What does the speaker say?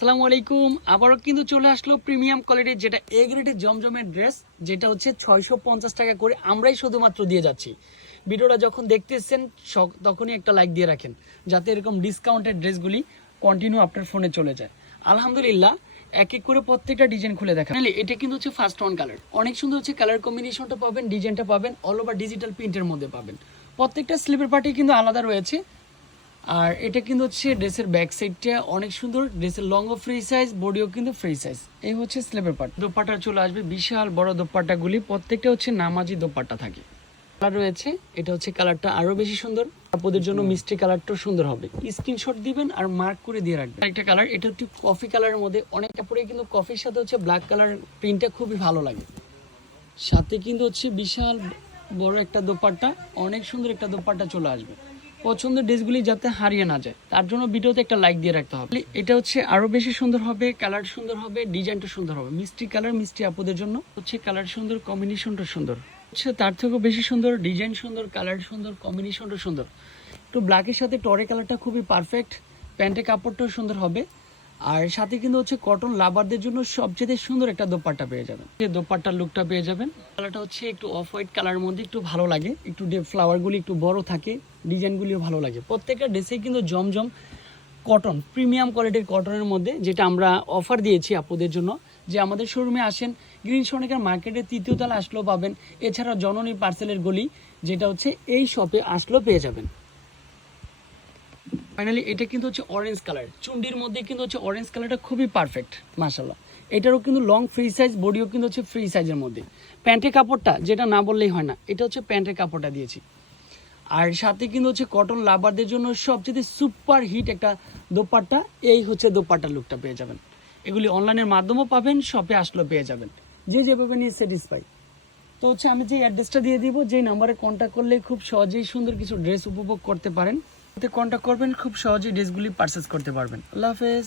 আসসালামু আলাইকুম। আবারও কিন্তু চলে আসলো প্রিমিয়াম কোয়ালিটির যেটা এ গ্রেডের জমজমের ড্রেস, যেটা হচ্ছে ছয়শো পঞ্চাশ টাকা করে আমরাই শুধুমাত্র দিয়ে যাচ্ছি। ভিডিওটা যখন দেখতেছেন তখনই একটা লাইক দিয়ে রাখেন, যাতে এরকম ডিসকাউন্টের ড্রেসগুলি কন্টিনিউ আপনার ফোনে চলে যায়। আলহামদুলিল্লাহ, এক এক করে প্রত্যেকটা ডিজাইন খুলে দেখা এটা কিন্তু হচ্ছে ফার্স্ট ওয়ান কালার অনেক সুন্দর হচ্ছে কালার কম্বিনেশনটা পাবেন ডিজাইনটা পাবেন অল ওভার ডিজিটাল প্রিন্টের মধ্যে পাবেন। প্রত্যেকটা স্লিপের পার্টি কিন্তু আলাদা রয়েছে। আর এটা কিন্তু হচ্ছে ড্রেসের ব্যাক সাইডটা অনেক সুন্দর। ড্রেসের লং লংও ফ্রি সাইজ বডিও কিন্তু ফ্রি সাইজ এই হচ্ছে স্লেপের পার্ট দোপাট্টা চলে আসবে বিশাল বড় দোপাট্টাগুলি প্রত্যেকটা হচ্ছে নামাজি দোপাট্টা থাকে। কালার রয়েছে, এটা হচ্ছে কালারটা আরও বেশি সুন্দর। আপনাদের জন্য মিষ্টি কালারটাও সুন্দর হবে। স্ক্রিনশট দিবেন আর মার্ক করে দিয়ে রাখবেন। একটা কালার এটা একটু কফি কালারের মধ্যে অনেক কাপড়ে কিন্তু কফির সাথে হচ্ছে ব্ল্যাক কালার প্রিন্টটা খুবই ভালো লাগে। সাথে কিন্তু হচ্ছে বিশাল বড় একটা দোপাট্টা, অনেক সুন্দর একটা দোপাট্টা চলে আসবে। পছন্দের ড্রেসগুলি যাতে হারিয়ে না যায়। তার জন্য ভিডিওতে একটা লাইক দিয়ে রাখতে হবে। এটা হচ্ছে আরও বেশি সুন্দর হবে কালার সুন্দর হবে ডিজাইনটা সুন্দর হবে। মিষ্টি কালার মিষ্টি আপুদের জন্য হচ্ছে কালার সুন্দর কম্বিনেশনটা সুন্দর। হচ্ছে তার থেকেও বেশি সুন্দর ডিজাইন সুন্দর কালার সুন্দর কম্বিনেশনটা সুন্দর। একটু ব্ল্যাকের সাথে টরে কালারটা খুবই পারফেক্ট প্যান্টের কাপড়টাও সুন্দর হবে। আর সাথে কিন্তু হচ্ছে কটন লাভারদের জন্য সবচেয়ে সুন্দর একটা দোপাট্টা পেয়ে যাবেন। দোপাট্টার লুকটা পেয়ে যাবেন কালারটা হচ্ছে একটু অফ হোয়াইট কালারের মধ্যে একটু ভালো লাগে। একটু ফ্লাওয়ারগুলি একটু বড় থাকে ডিজাইনগুলিও ভালো লাগে। প্রত্যেকটা ড্রেসে কিন্তু জমজম কটন প্রিমিয়াম কোয়ালিটির কটনের মধ্যে যেটা আমরা অফার দিয়েছি আপুদের জন্য। যে আমাদের শোরুমে আসেন গ্রিন সনিকার মার্কেটের তৃতীয় তলা আসলেও পাবেন। এছাড়া জননী পার্সেলের গলি, যেটা হচ্ছে এই শপে আসলেও পেয়ে যাবেন। ফাইনালি এটা কিন্তু হচ্ছে অরেঞ্জ কালার চুন্ডির মধ্যে কিন্তু হচ্ছে অরেঞ্জ কালারটা খুবই পারফেক্ট মাশাল্লাহ এটারও কিন্তু লং ফ্রি সাইজ বডিও কিন্তু হচ্ছে ফ্রি সাইজের মধ্যে। প্যান্টের কাপড়টা, যেটা না বললেই হয় না, এটা হচ্ছে প্যান্টের কাপড়টা দিয়েছি। আর সাথে কিন্তু হচ্ছে কটন লাভারদের জন্য সবচেয়ে সুপার হিট একটা দোপাট্টা, এই হচ্ছে দোপাট্টা লুকটা পেয়ে যাবেন। এগুলি অনলাইনের মাধ্যমেও পাবেন শপে আসলেও পেয়ে যাবেন। যে যেভাবে নিয়ে স্যাটিসফাই তো হচ্ছে আমি যে অ্যাড্রেসটা দিয়ে দিব যে নাম্বারে কন্ট্যাক্ট করলে খুব সহজেই সুন্দর কিছু ড্রেস উপভোগ করতে পারেন। এতে কন্ট্যাক্ট করবেন খুব সহজেই ড্রেসগুলি পারচেস করতে পারবেন। আল্লাহ হাফেজ।